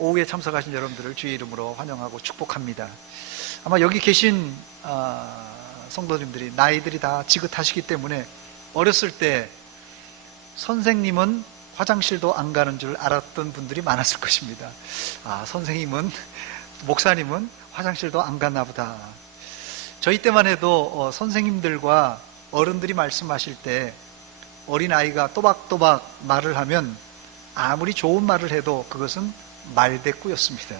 오후에 참석하신 여러분들을 주의 이름으로 환영하고 축복합니다. 아마 여기 계신 성도님들이 나이들이 다 지긋하시기 때문에 어렸을 때 선생님은 화장실도 안 가는 줄 알았던 분들이 많았을 것입니다. 선생님은, 목사님은 화장실도 안 갔나 보다. 저희 때만 해도 선생님들과 어른들이 말씀하실 때 어린아이가 또박또박 말을 하면 아무리 좋은 말을 해도 그것은 말대꾸였습니다.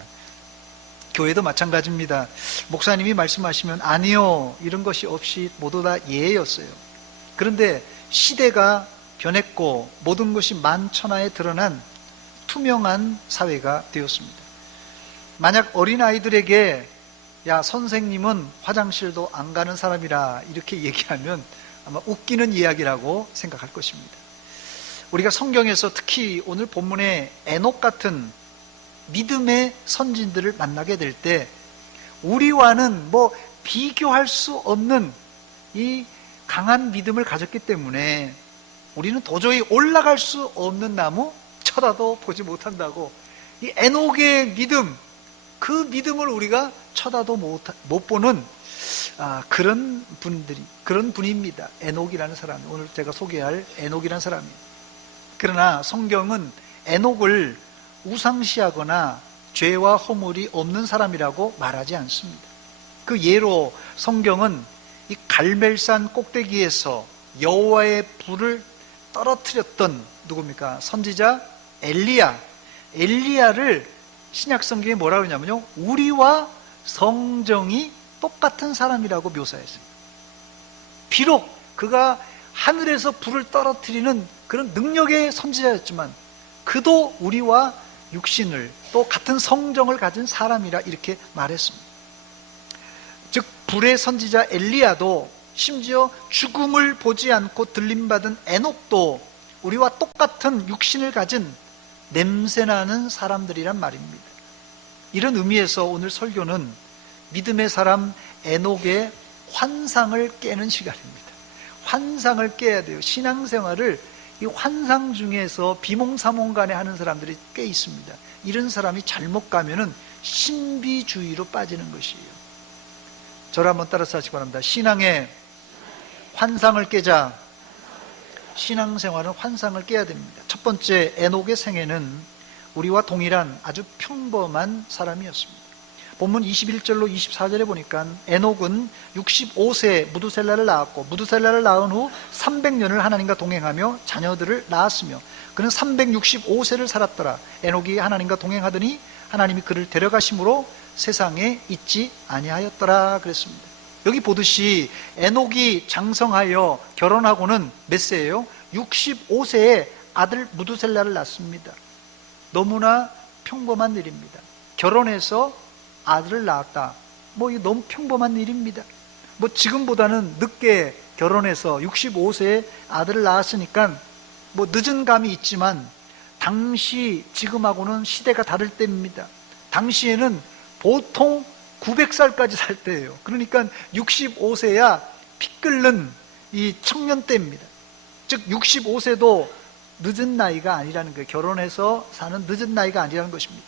교회도 마찬가지입니다. 목사님이 말씀하시면 아니요, 이런 것이 없이 모두 다 예였어요. 그런데 시대가 변했고 모든 것이 만천하에 드러난 투명한 사회가 되었습니다. 만약 어린아이들에게 야, 선생님은 화장실도 안 가는 사람이라 이렇게 얘기하면 아마 웃기는 이야기라고 생각할 것입니다. 우리가 성경에서 특히 오늘 본문의 에녹 같은 믿음의 선진들을 만나게 될 때 우리와는 비교할 수 없는 이 강한 믿음을 가졌기 때문에 우리는 도저히 올라갈 수 없는 나무 쳐다도 보지 못한다고, 이 에녹의 믿음, 그 믿음을 우리가 쳐다도 못 보는 그런 분입니다. 에녹이라는 사람이, 오늘 제가 소개할 에녹이라는 사람이에요. 그러나 성경은 에녹을 우상시하거나 죄와 허물이 없는 사람이라고 말하지 않습니다. 그 예로 성경은 이 갈멜산 꼭대기에서 여호와의 불을 떨어뜨렸던 누굽니까? 선지자 엘리야를 신약 성경에 뭐라고 그러냐면요, 우리와 성정이 똑같은 사람이라고 묘사했습니다. 비록 그가 하늘에서 불을 떨어뜨리는 그런 능력의 선지자였지만 그도 우리와 육신을 또 같은 성정을 가진 사람이라 이렇게 말했습니다. 즉 불의 선지자 엘리야도 심지어 죽음을 보지 않고 들림받은 에녹도 우리와 똑같은 육신을 가진 냄새나는 사람들이란 말입니다. 이런 의미에서 오늘 설교는 믿음의 사람 에녹의 환상을 깨는 시간입니다. 환상을 깨야 돼요. 신앙생활을 이 환상 중에서 비몽사몽간에 하는 사람들이 꽤 있습니다. 이런 사람이 잘못 가면은 신비주의로 빠지는 것이에요. 저를 한번 따라서 하시기 바랍니다. 신앙의 환상을 깨자. 신앙생활은 환상을 깨야 됩니다. 첫 번째, 에녹의 생애는 우리와 동일한 아주 평범한 사람이었습니다. 본문 21절로 24절에 보니까 에녹은 65세에 무두셀라를 낳았고 무두셀라를 낳은 후 300년을 하나님과 동행하며 자녀들을 낳았으며 그는 365세를 살았더라. 에녹이 하나님과 동행하더니 하나님이 그를 데려가심으로 세상에 있지 아니하였더라 그랬습니다. 여기 보듯이 에녹이 장성하여 결혼하고는 몇 세예요? 65세에 아들 무두셀라를 낳습니다. 너무나 평범한 일입니다. 결혼해서 아들을 낳았다. 이거 너무 평범한 일입니다. 지금보다는 늦게 결혼해서 65세에 아들을 낳았으니까 늦은 감이 있지만 당시 지금하고는 시대가 다를 때입니다. 당시에는 보통 900살까지 살 때예요. 그러니까 65세야 피 끓는 이 청년 때입니다. 즉 65세도 늦은 나이가 아니라는 거예요. 결혼해서 사는 늦은 나이가 아니라는 것입니다.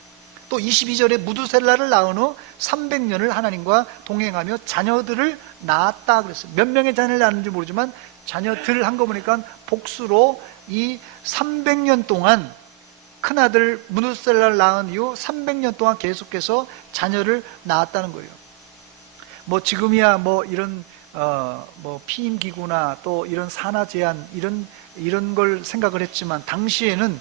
또 22절에 무두셀라를 낳은 후 300년을 하나님과 동행하며 자녀들을 낳았다 그랬어요. 몇 명의 자녀를 낳았는지 모르지만 자녀들 한 거 보니까 복수로 이 300년 동안 큰아들 무두셀라를 낳은 이후 300년 동안 계속해서 자녀를 낳았다는 거예요. 지금이야 이런 피임기구나 또 이런 산하 제한 이런 걸 생각을 했지만 당시에는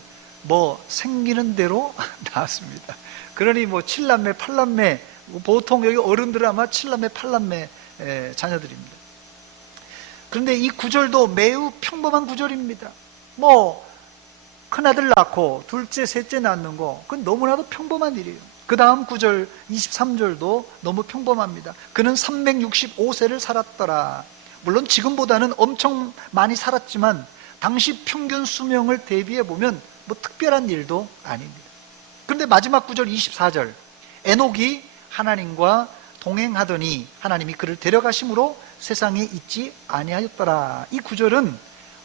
생기는 대로 낳았습니다. 그러니 7남매 8남매, 보통 여기 어른들은 아마 7남매 8남매 자녀들입니다. 그런데 이 구절도 매우 평범한 구절입니다. 큰아들 낳고 둘째 셋째 낳는 거, 그건 너무나도 평범한 일이에요. 그 다음 구절 23절도 너무 평범합니다. 그는 365세를 살았더라. 물론 지금보다는 엄청 많이 살았지만 당시 평균 수명을 대비해 보면 특별한 일도 아닙니다. 그런데 마지막 구절 24절, 에녹이 하나님과 동행하더니 하나님이 그를 데려가심으로 세상에 있지 아니하였더라. 이 구절은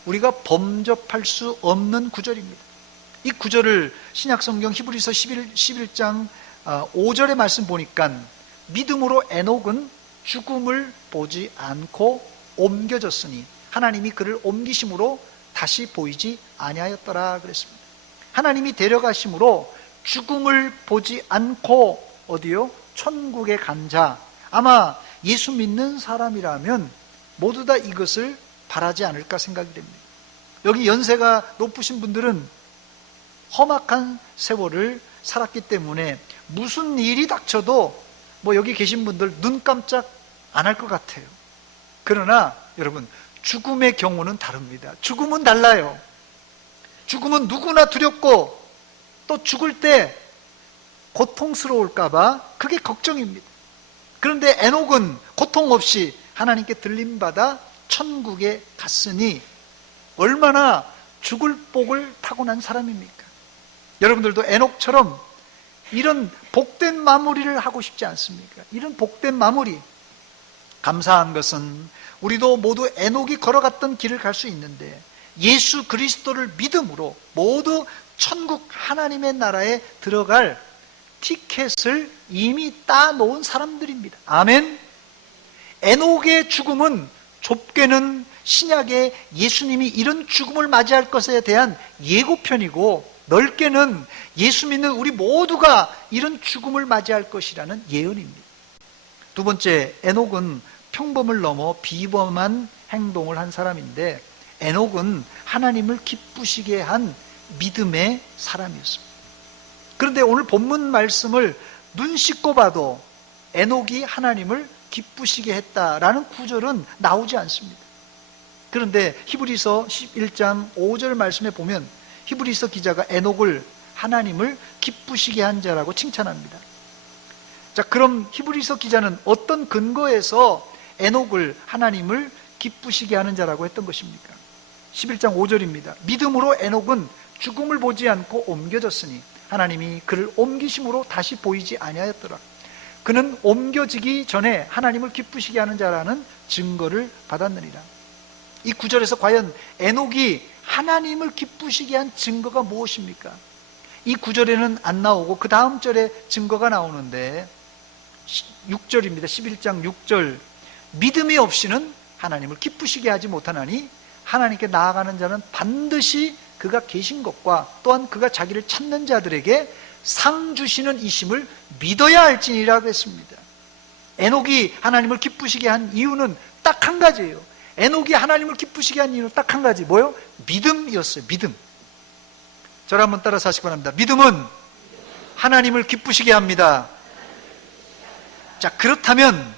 우리가 범접할 수 없는 구절입니다. 이 구절을 신약성경 히브리서 11장 5절의 말씀 보니까 믿음으로 에녹은 죽음을 보지 않고 옮겨졌으니 하나님이 그를 옮기심으로 다시 보이지 아니하였더라 그랬습니다. 하나님이 데려가심으로 죽음을 보지 않고 어디요? 천국에 간 자, 아마 예수 믿는 사람이라면 모두 다 이것을 바라지 않을까 생각이 됩니다. 여기 연세가 높으신 분들은 험악한 세월을 살았기 때문에 무슨 일이 닥쳐도 여기 계신 분들 눈 깜짝 안 할 것 같아요. 그러나 여러분, 죽음의 경우는 다릅니다. 죽음은 달라요. 죽음은 누구나 두렵고 또 죽을 때 고통스러울까봐 그게 걱정입니다. 그런데 에녹은 고통 없이 하나님께 들림받아 천국에 갔으니 얼마나 죽을 복을 타고난 사람입니까? 여러분들도 에녹처럼 이런 복된 마무리를 하고 싶지 않습니까? 이런 복된 마무리. 감사한 것은 우리도 모두 에녹이 걸어갔던 길을 갈 수 있는데 예수 그리스도를 믿음으로 모두 천국 하나님의 나라에 들어갈 티켓을 이미 따놓은 사람들입니다. 아멘. 에녹의 죽음은 좁게는 신약의 예수님이 이런 죽음을 맞이할 것에 대한 예고편이고, 넓게는 예수 믿는 우리 모두가 이런 죽음을 맞이할 것이라는 예언입니다. 두 번째, 에녹은 평범을 넘어 비범한 행동을 한 사람인데, 에녹은 하나님을 기쁘시게 한 믿음의 사람이었습니다. 그런데 오늘 본문 말씀을 눈 씻고 봐도 에녹이 하나님을 기쁘시게 했다라는 구절은 나오지 않습니다. 그런데 히브리서 11장 5절 말씀에 보면 히브리서 기자가 에녹을 하나님을 기쁘시게 한 자라고 칭찬합니다. 자, 그럼 히브리서 기자는 어떤 근거에서 에녹을 하나님을 기쁘시게 하는 자라고 했던 것입니까? 11장 5절입니다. 믿음으로 에녹은 죽음을 보지 않고 옮겨졌으니 하나님이 그를 옮기심으로 다시 보이지 아니하였더라. 그는 옮겨지기 전에 하나님을 기쁘시게 하는 자라는 증거를 받았느니라. 이 구절에서 과연 에녹이 하나님을 기쁘시게 한 증거가 무엇입니까? 이 구절에는 안 나오고 그 다음 절에 증거가 나오는데 6절입니다. 11장 6절. 믿음이 없이는 하나님을 기쁘시게 하지 못하나니 하나님께 나아가는 자는 반드시 그가 계신 것과 또한 그가 자기를 찾는 자들에게 상 주시는 이심을 믿어야 할지니라고 했습니다. 에녹이 하나님을 기쁘시게 한 이유는 딱 한 가지예요. 에녹이 하나님을 기쁘시게 한 이유는 딱 한 가지. 뭐요? 믿음이었어요. 믿음. 저를 한번 따라서 하시기 바랍니다. 믿음은 하나님을 기쁘시게 합니다. 자, 그렇다면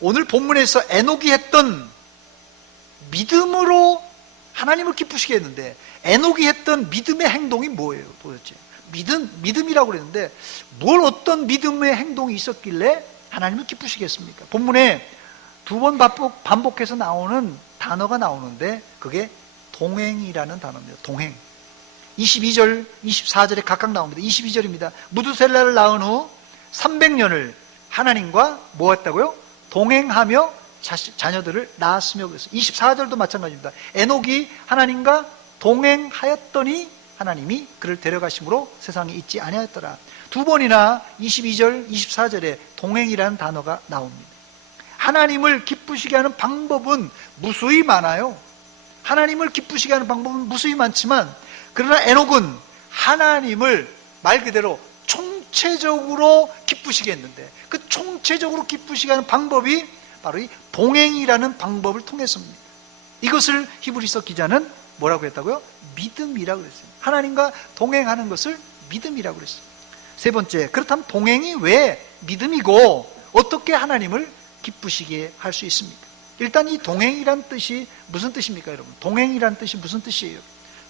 오늘 본문에서 에녹이 했던 믿음으로 하나님을 기쁘시게 했는데 에녹이 했던 믿음의 행동이 뭐예요 도대체? 믿음이라고 그랬는데 뭘 어떤 믿음의 행동이 있었길래 하나님을 기쁘시게 했습니까? 본문에 두 번 반복해서 나오는 단어가 나오는데 그게 동행이라는 단어입니다. 동행. 22절, 24절에 각각 나옵니다. 22절입니다. 무두셀라를 낳은 후 300년을 하나님과 뭐 했다고요? 동행하며 자녀들을 낳았으며 그랬어요. 24절도 마찬가지입니다. 에녹이 하나님과 동행하였더니 하나님이 그를 데려가심으로 세상에 있지 아니하였더라. 두 번이나 22절, 24절에 동행이라는 단어가 나옵니다. 하나님을 기쁘시게 하는 방법은 무수히 많아요. 하나님을 기쁘시게 하는 방법은 무수히 많지만 그러나 에녹은 하나님을 말 그대로 총체적으로 기쁘시게 했는데 그 총체적으로 기쁘시게 하는 방법이 바로 이 동행이라는 방법을 통해서입니다. 이것을 히브리서 기자는 뭐라고 했다고요? 믿음이라고 그랬어요. 하나님과 동행하는 것을 믿음이라고 그랬어요. 세 번째, 그렇다면 동행이 왜 믿음이고 어떻게 하나님을 기쁘시게 할 수 있습니까? 일단 이 동행이란 뜻이 무슨 뜻입니까, 여러분? 동행이란 뜻이 무슨 뜻이에요?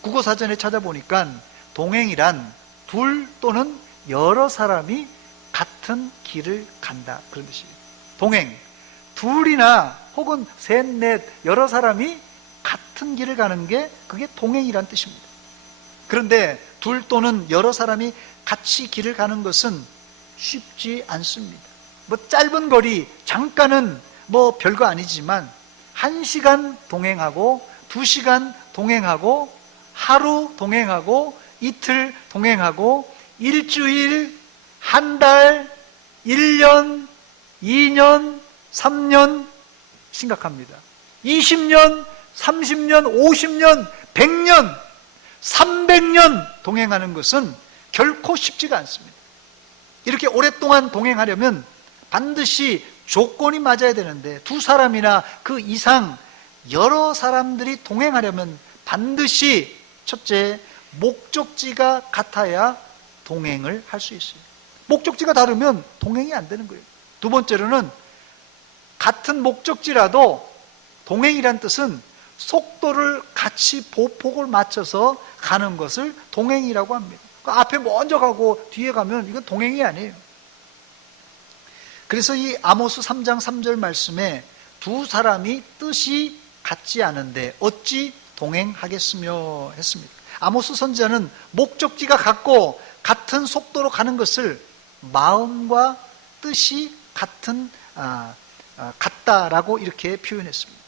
국어사전에 찾아보니까 동행이란 둘 또는 여러 사람이 같은 길을 간다, 그런 뜻이에요. 동행, 둘이나 혹은 셋, 넷, 여러 사람이 같은 길을 가는 게 그게 동행이란 뜻입니다. 그런데 둘 또는 여러 사람이 같이 길을 가는 것은 쉽지 않습니다. 뭐 짧은 거리, 잠깐은 뭐 별거 아니지만 1시간 동행하고 2시간 동행하고 하루 동행하고 이틀 동행하고 일주일, 한 달, 1년, 2년, 3년 심각합니다. 20년, 30년, 50년, 100년, 300년 동행하는 것은 결코 쉽지가 않습니다. 이렇게 오랫동안 동행하려면 반드시 조건이 맞아야 되는데 두 사람이나 그 이상 여러 사람들이 동행하려면 반드시 첫째, 목적지가 같아야 동행을 할 수 있어요. 목적지가 다르면 동행이 안 되는 거예요. 두 번째로는 같은 목적지라도 동행이란 뜻은 속도를 같이 보폭을 맞춰서 가는 것을 동행이라고 합니다. 앞에 먼저 가고 뒤에 가면 이건 동행이 아니에요. 그래서 이 아모스 3장 3절 말씀에 두 사람이 뜻이 같지 않은데 어찌 동행하겠으며 했습니다. 아모스 선지자는 목적지가 같고 같은 속도로 가는 것을 마음과 뜻이 같다라고 이렇게 표현했습니다.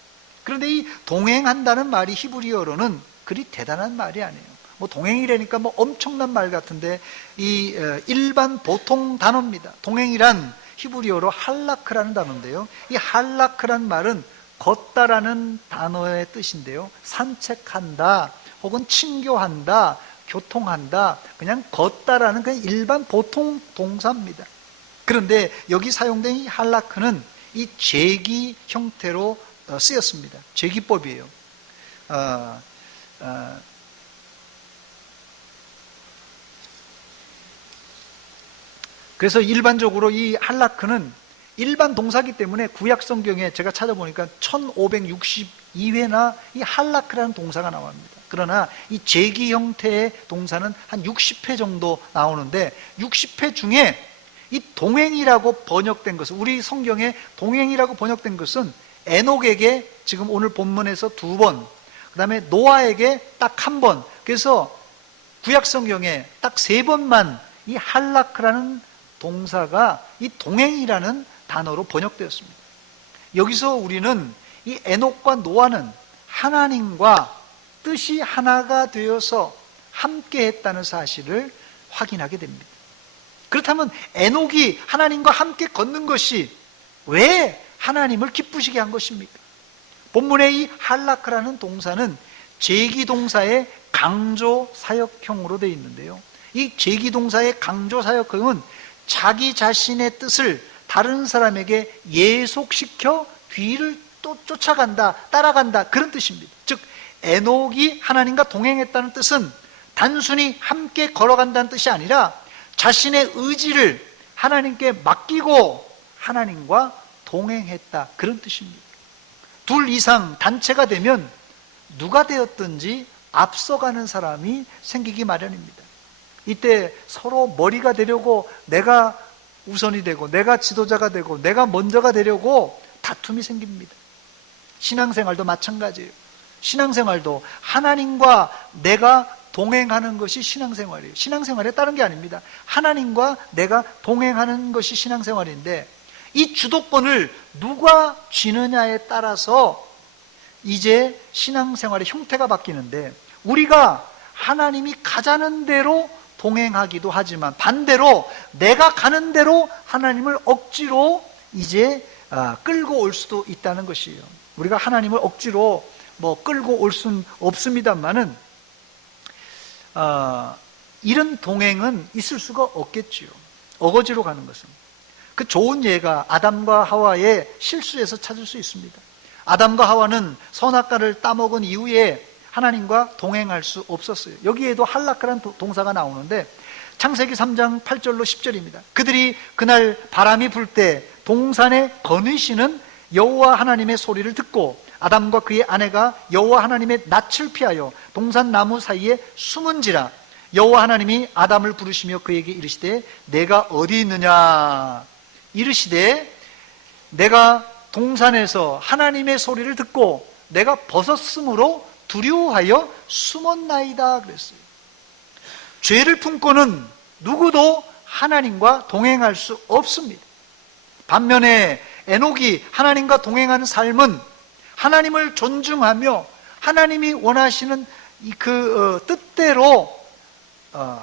그런데 이 동행한다는 말이 히브리어로는 그리 대단한 말이 아니에요. 뭐 동행이라니까 뭐 엄청난 말 같은데 이 일반 보통 단어입니다. 동행이란 히브리어로 할라크라는 단어인데요. 이 할라크란 말은 걷다라는 단어의 뜻인데요. 산책한다 혹은 친교한다, 교통한다, 그냥 걷다라는 그냥 일반 보통 동사입니다. 그런데 여기 사용된 이 할라크는 이 제기 형태로 쓰였습니다. 제기법이에요. 그래서 일반적으로 이 할라크는 일반 동사기 때문에 구약 성경에 제가 찾아보니까 1562회나 이 할라크라는 동사가 나옵니다. 그러나 이 제기 형태의 동사는 한 60회 정도 나오는데 60회 중에 이 동행이라고 번역된 것은, 우리 성경에 동행이라고 번역된 것은 에녹에게 지금 오늘 본문에서 2번, 그 다음에 노아에게 딱 1번, 그래서 구약 성경에 딱 3번만 이 할라크라는 동사가 이 동행이라는 단어로 번역되었습니다. 여기서 우리는 이 에녹과 노아는 하나님과 뜻이 하나가 되어서 함께 했다는 사실을 확인하게 됩니다. 그렇다면 에녹이 하나님과 함께 걷는 것이 왜 하나님을 기쁘시게 한 것입니까? 본문의 이 할라크라는 동사는 제기동사의 강조사역형으로 되어 있는데요. 이 제기동사의 강조사역형은 자기 자신의 뜻을 다른 사람에게 예속시켜 뒤를 또 쫓아간다, 따라간다, 그런 뜻입니다. 즉 에녹이 하나님과 동행했다는 뜻은 단순히 함께 걸어간다는 뜻이 아니라 자신의 의지를 하나님께 맡기고 하나님과 동행했다, 그런 뜻입니다. 둘 이상 단체가 되면 누가 되었든지 앞서가는 사람이 생기기 마련입니다. 이때 서로 머리가 되려고, 내가 우선이 되고 내가 지도자가 되고 내가 먼저가 되려고 다툼이 생깁니다. 신앙생활도 마찬가지예요. 신앙생활도 하나님과 내가 동행하는 것이 신앙생활이에요. 신앙생활에 다른 게 아닙니다. 하나님과 내가 동행하는 것이 신앙생활인데 이 주도권을 누가 쥐느냐에 따라서 이제 신앙생활의 형태가 바뀌는데, 우리가 하나님이 가자는 대로 동행하기도 하지만 반대로 내가 가는 대로 하나님을 억지로 이제 끌고 올 수도 있다는 것이에요. 우리가 하나님을 억지로 끌고 올 수는 없습니다만은 이런 동행은 있을 수가 없겠지요. 어거지로 가는 것은. 그 좋은 예가 아담과 하와의 실수에서 찾을 수 있습니다. 아담과 하와는 선악과를 따먹은 이후에 하나님과 동행할 수 없었어요. 여기에도 할라크라는 동사가 나오는데 창세기 3장 8절로 10절입니다. 그들이 그날 바람이 불 때 동산에 거느시는 여호와 하나님의 소리를 듣고 아담과 그의 아내가 여호와 하나님의 낯을 피하여 동산 나무 사이에 숨은지라. 여호와 하나님이 아담을 부르시며 그에게 이르시되 내가 어디 있느냐. 이르시되 내가 동산에서 하나님의 소리를 듣고 내가 벗었으므로 두려워하여 숨었나이다 그랬어요. 죄를 품고는 누구도 하나님과 동행할 수 없습니다. 반면에 에녹이 하나님과 동행하는 삶은 하나님을 존중하며 하나님이 원하시는 그 뜻대로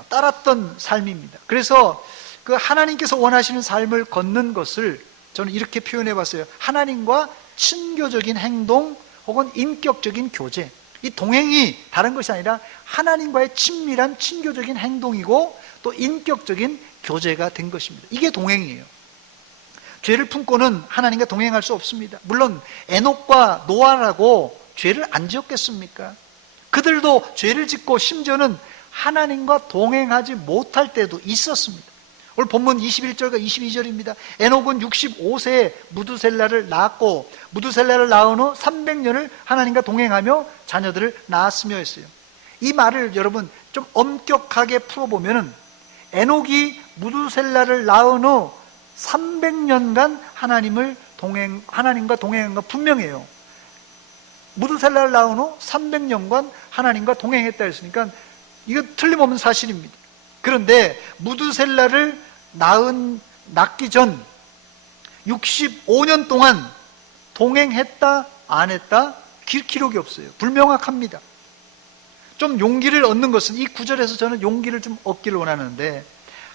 따랐던 삶입니다. 그래서 그 하나님께서 원하시는 삶을 걷는 것을 저는 이렇게 표현해 봤어요. 하나님과 친교적인 행동 혹은 인격적인 교제. 이 동행이 다른 것이 아니라 하나님과의 친밀한 친교적인 행동이고 또 인격적인 교제가 된 것입니다. 이게 동행이에요. 죄를 품고는 하나님과 동행할 수 없습니다. 물론 에녹과 노아라고 죄를 안 지었겠습니까? 그들도 죄를 짓고 심지어는 하나님과 동행하지 못할 때도 있었습니다. 오늘 본문 21절과 22절입니다. 에녹은 65세에 무두셀라를 낳았고 무두셀라를 낳은 후 300년을 하나님과 동행하며 자녀들을 낳았으며 했어요. 이 말을 여러분 좀 엄격하게 풀어보면 에녹이 무두셀라를 낳은 후 300년간 하나님과 동행한 건 분명해요. 무두셀라를 낳은 후 300년간 하나님과 동행했다 했으니까 이거 틀림없는 사실입니다. 그런데 무두셀라를 낳기 전 65년 동안 동행했다 안 했다 기록이 없어요. 불명확합니다. 좀 용기를 얻는 것은 이 구절에서 저는 용기를 좀 얻기를 원하는데,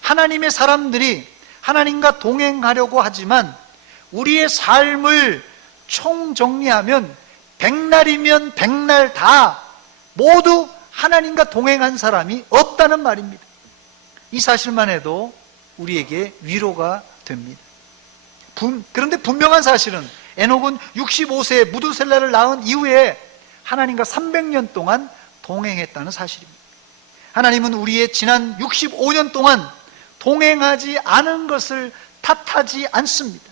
하나님의 사람들이 하나님과 동행하려고 하지만 우리의 삶을 총정리하면 백날이면 백날 다 모두 하나님과 동행한 사람이 없다는 말입니다. 이 사실만 해도 우리에게 위로가 됩니다. 그런데 분명한 사실은 에녹은 65세에 무두셀라를 낳은 이후에 하나님과 300년 동안 동행했다는 사실입니다. 하나님은 우리의 지난 65년 동안 동행하지 않은 것을 탓하지 않습니다.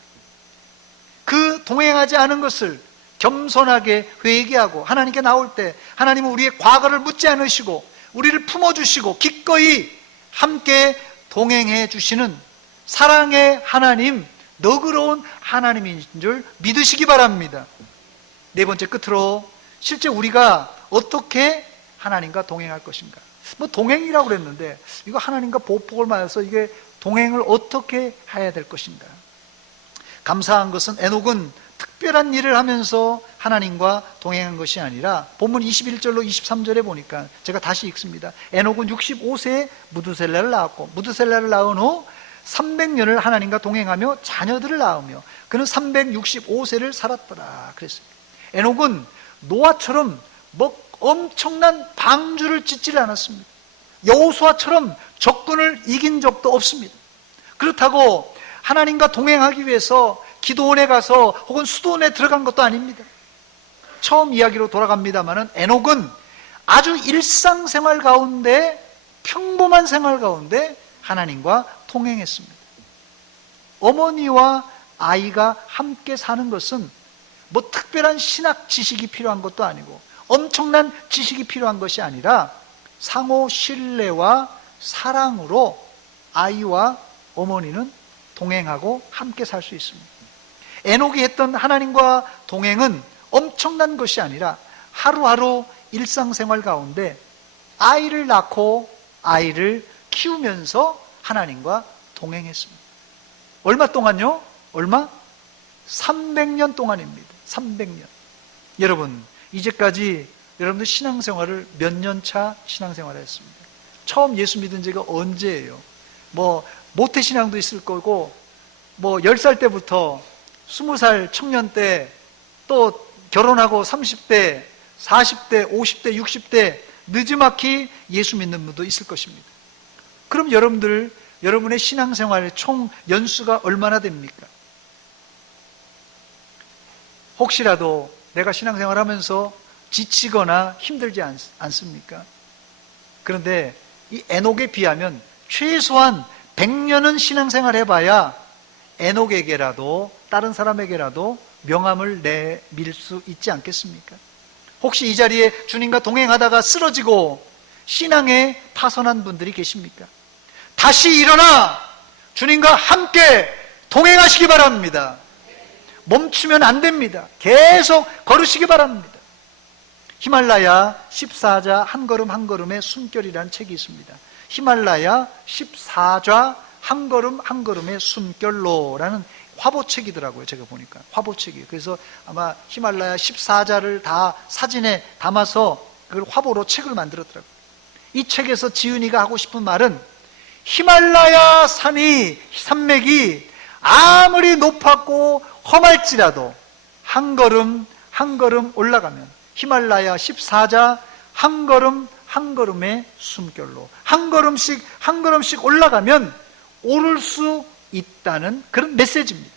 그 동행하지 않은 것을 겸손하게 회개하고 하나님께 나올 때 하나님은 우리의 과거를 묻지 않으시고 우리를 품어주시고 기꺼이 함께 동행해 주시는 사랑의 하나님, 너그러운 하나님인 줄 믿으시기 바랍니다. 네 번째, 끝으로 실제 우리가 어떻게 하나님과 동행할 것인가. 동행이라고 그랬는데 이거 하나님과 보복을 맞아서 이게 동행을 어떻게 해야 될 것인가. 감사한 것은 에녹은 특별한 일을 하면서 하나님과 동행한 것이 아니라 본문 21절로 23절에 보니까 제가 다시 읽습니다. 에녹은 65세에 무두셀라를 낳았고 무두셀라를 낳은 후 300년을 하나님과 동행하며 자녀들을 낳으며 그는 365세를 살았더라 그랬습니다. 에녹은 노아처럼 엄청난 방주를 짓지 않았습니다. 여호수아처럼 적군을 이긴 적도 없습니다. 그렇다고 하나님과 동행하기 위해서 기도원에 가서 혹은 수도원에 들어간 것도 아닙니다. 처음 이야기로 돌아갑니다마는 에녹은 아주 일상생활 가운데, 평범한 생활 가운데 하나님과 동행했습니다. 어머니와 아이가 함께 사는 것은 특별한 신학 지식이 필요한 것도 아니고 엄청난 지식이 필요한 것이 아니라 상호 신뢰와 사랑으로 아이와 어머니는 동행하고 함께 살 수 있습니다. 에녹이 했던 하나님과 동행은 엄청난 것이 아니라 하루하루 일상생활 가운데 아이를 낳고 아이를 키우면서 하나님과 동행했습니다. 얼마 동안요? 300년 동안입니다. 300년. 여러분, 이제까지 여러분들 신앙생활을 몇 년 차 신앙생활을 했습니다. 처음 예수 믿은 지가 언제예요? 모태신앙도 있을 거고 10살 때부터 20살 청년 때 또 결혼하고 30대, 40대, 50대, 60대 늦지막히 예수 믿는 분도 있을 것입니다. 그럼 여러분의 신앙생활의 총 연수가 얼마나 됩니까? 혹시라도 내가 신앙생활 하면서 지치거나 힘들지 않습니까? 그런데 이 에녹에 비하면 최소한 100년은 신앙생활 해봐야 에녹에게라도 다른 사람에게라도 명함을 내밀 수 있지 않겠습니까? 혹시 이 자리에 주님과 동행하다가 쓰러지고 신앙에 파손한 분들이 계십니까? 다시 일어나 주님과 함께 동행하시기 바랍니다. 멈추면 안 됩니다. 계속 걸으시기 바랍니다. 히말라야 14자 한 걸음 한 걸음의 숨결이라는 책이 있습니다. 히말라야 14자 한 걸음 한 걸음의 숨결로라는 화보책이더라고요. 제가 보니까 화보책이에요. 그래서 아마 히말라야 14자를 다 사진에 담아서 그걸 화보로 책을 만들었더라고요. 이 책에서 지은이가 하고 싶은 말은 히말라야 산맥이 아무리 높았고 험할지라도 한 걸음 한 걸음 올라가면, 히말라야 14자 한 걸음 한 걸음의 숨결로 한 걸음씩 한 걸음씩 올라가면 오를 수 있다는 그런 메시지입니다.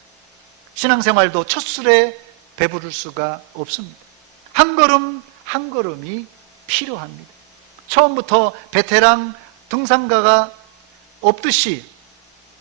신앙생활도 첫 술에 배부를 수가 없습니다. 한 걸음 한 걸음이 필요합니다. 처음부터 베테랑 등산가가 없듯이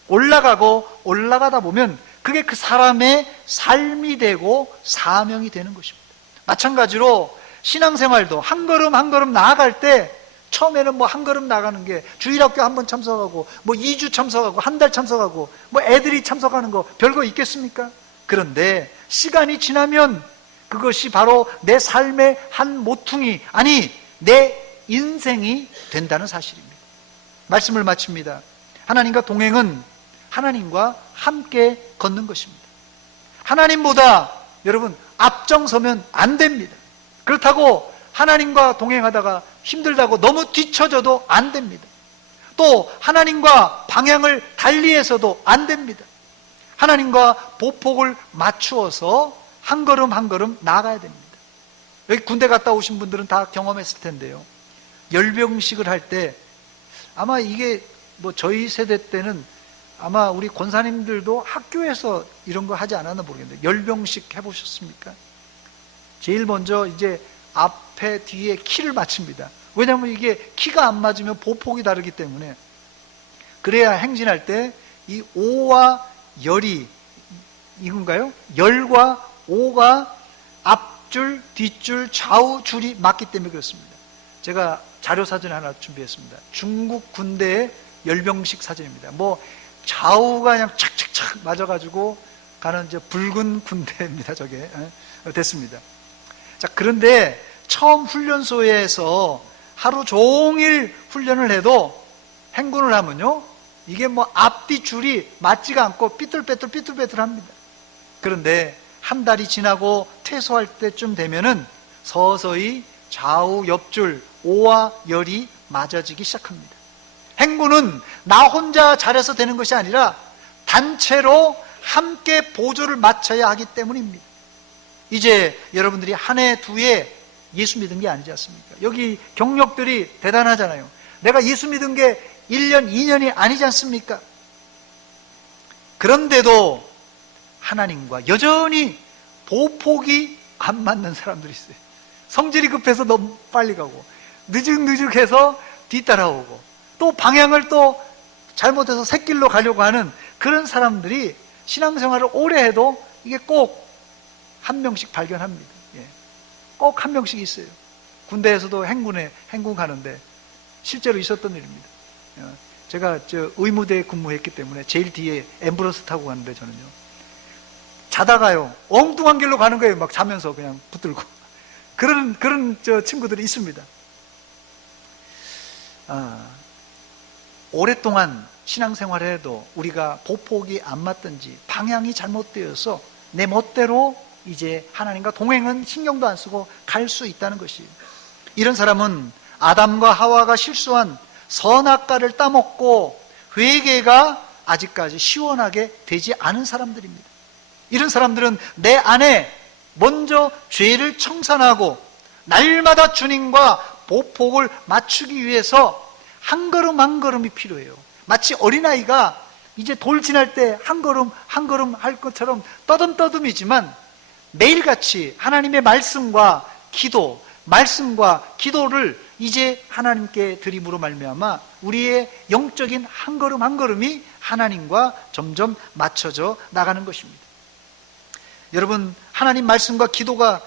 올라가고 올라가다 보면 그게 그 사람의 삶이 되고 사명이 되는 것입니다. 마찬가지로 신앙생활도 한 걸음 한 걸음 나아갈 때, 처음에는 뭐 한 걸음 나가는 게 주일학교 한 번 참석하고 뭐 2주 참석하고 한 달 참석하고 뭐 애들이 참석하는 거 별거 있겠습니까? 그런데 시간이 지나면 그것이 바로 내 삶의 한 모퉁이, 아니 내 인생이 된다는 사실입니다. 말씀을 마칩니다. 하나님과 동행은 하나님과 함께 걷는 것입니다. 하나님보다 여러분 앞장서면 안 됩니다. 그렇다고 하나님과 동행하다가 힘들다고 너무 뒤처져도 안 됩니다. 또 하나님과 방향을 달리해서도 안 됩니다. 하나님과 보폭을 맞추어서 한 걸음 한 걸음 나아가야 됩니다. 여기 군대 갔다 오신 분들은 다 경험했을 텐데요, 열병식을 할 때, 아마 이게 뭐 저희 세대 때는 아마 우리 권사님들도 학교에서 이런 거 하지 않았나 모르겠는데, 열병식 해보셨습니까? 제일 먼저 이제 앞에 뒤에 키를 맞춥니다. 왜냐하면 이게 키가 안 맞으면 보폭이 다르기 때문에. 그래야 행진할 때 이 오와 열이, 이건가요? 열과 오가 앞줄, 뒷줄, 좌우 줄이 맞기 때문에 그렇습니다. 제가 자료사진 하나 준비했습니다. 중국 군대의 열병식 사진입니다. 뭐 좌우가 그냥 착착착 맞아가지고 가는 저 붉은 군대입니다. 저게 됐습니다. 자, 그런데 처음 훈련소에서 하루 종일 훈련을 해도 행군을 하면요, 이게 뭐 앞뒤 줄이 맞지가 않고 삐뚤빼뚤합니다. 그런데 한 달이 지나고 퇴소할 때쯤 되면은 서서히 좌우 옆줄 오와 열이 맞아지기 시작합니다. 행군은 나 혼자 잘해서 되는 것이 아니라 단체로 함께 보조를 맞춰야 하기 때문입니다. 이제 여러분들이 한 해, 두 해 예수 믿은 게 아니지 않습니까? 여기 경력들이 대단하잖아요. 내가 예수 믿은 게 1년, 2년이 아니지 않습니까? 그런데도 하나님과 여전히 보폭이 안 맞는 사람들이 있어요. 성질이 급해서 너무 빨리 가고, 느직느직해서 뒤따라오고, 또 방향을 또 잘못해서 샛길로 가려고 하는 그런 사람들이 신앙생활을 오래 해도 이게 꼭 한 명씩 발견합니다. 꼭 한 명씩 있어요. 군대에서도 행군 가는데 실제로 있었던 일입니다. 제가 의무대에 근무했기 때문에 제일 뒤에 앰뷸런스 타고 가는데, 저는요, 자다가요 엉뚱한 길로 가는 거예요. 막 자면서 그냥 붙들고 그런 친구들이 있습니다. 오랫동안 신앙생활을 해도 우리가 보폭이 안 맞든지 방향이 잘못되어서 내 멋대로 이제 하나님과 동행은 신경도 안 쓰고 갈 수 있다는 것이에요. 이런 사람은 아담과 하와가 실수한 선악과를 따먹고 회개가 아직까지 시원하게 되지 않은 사람들입니다. 이런 사람들은 내 안에 먼저 죄를 청산하고 날마다 주님과 보폭을 맞추기 위해서 한 걸음 한 걸음이 필요해요. 마치 어린아이가 이제 돌 지날 때 한 걸음 한 걸음 할 것처럼 떠듬떠듬이지만 매일같이 하나님의 말씀과 기도, 말씀과 기도를 이제 하나님께 드림으로 말미암아 우리의 영적인 한 걸음 한 걸음이 하나님과 점점 맞춰져 나가는 것입니다. 여러분, 하나님 말씀과 기도가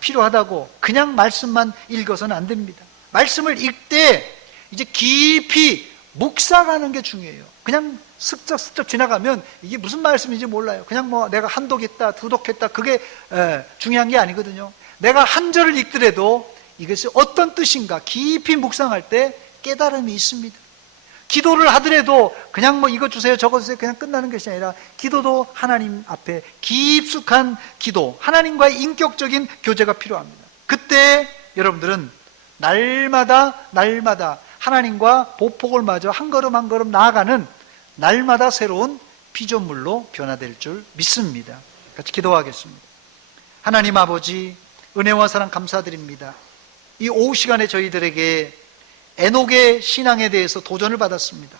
필요하다고 그냥 말씀만 읽어서는 안 됩니다. 말씀을 읽되 이제 깊이 묵상하는 게 중요해요. 그냥 슬쩍슬쩍 지나가면 이게 무슨 말씀인지 몰라요. 그냥 뭐 내가 한 독했다, 두 독했다, 그게 중요한 게 아니거든요. 내가 한 절을 읽더라도 이것이 어떤 뜻인가 깊이 묵상할 때 깨달음이 있습니다. 기도를 하더라도 그냥 뭐 이거 주세요, 저거 주세요, 그냥 끝나는 것이 아니라 기도도 하나님 앞에 깊숙한 기도, 하나님과의 인격적인 교제가 필요합니다. 그때 여러분들은 날마다 하나님과 보폭을 맞아 한 걸음 한 걸음 나아가는 날마다 새로운 피조물로 변화될 줄 믿습니다. 같이 기도하겠습니다. 하나님 아버지, 은혜와 사랑 감사드립니다. 이 오후 시간에 저희들에게 에녹의 신앙에 대해서 도전을 받았습니다.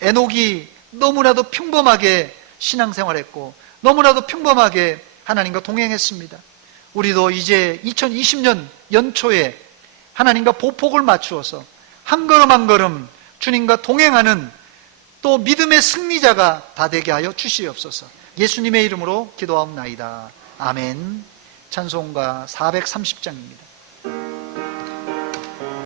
에녹이 너무나도 평범하게 신앙생활했고 너무나도 평범하게 하나님과 동행했습니다. 우리도 이제 2020년 연초에 하나님과 보폭을 맞추어서 한 걸음 한 걸음 주님과 동행하는 또 믿음의 승리자가 다 되게 하여 주시옵소서. 예수님의 이름으로 기도하옵나이다. 아멘. 찬송가 430장입니다.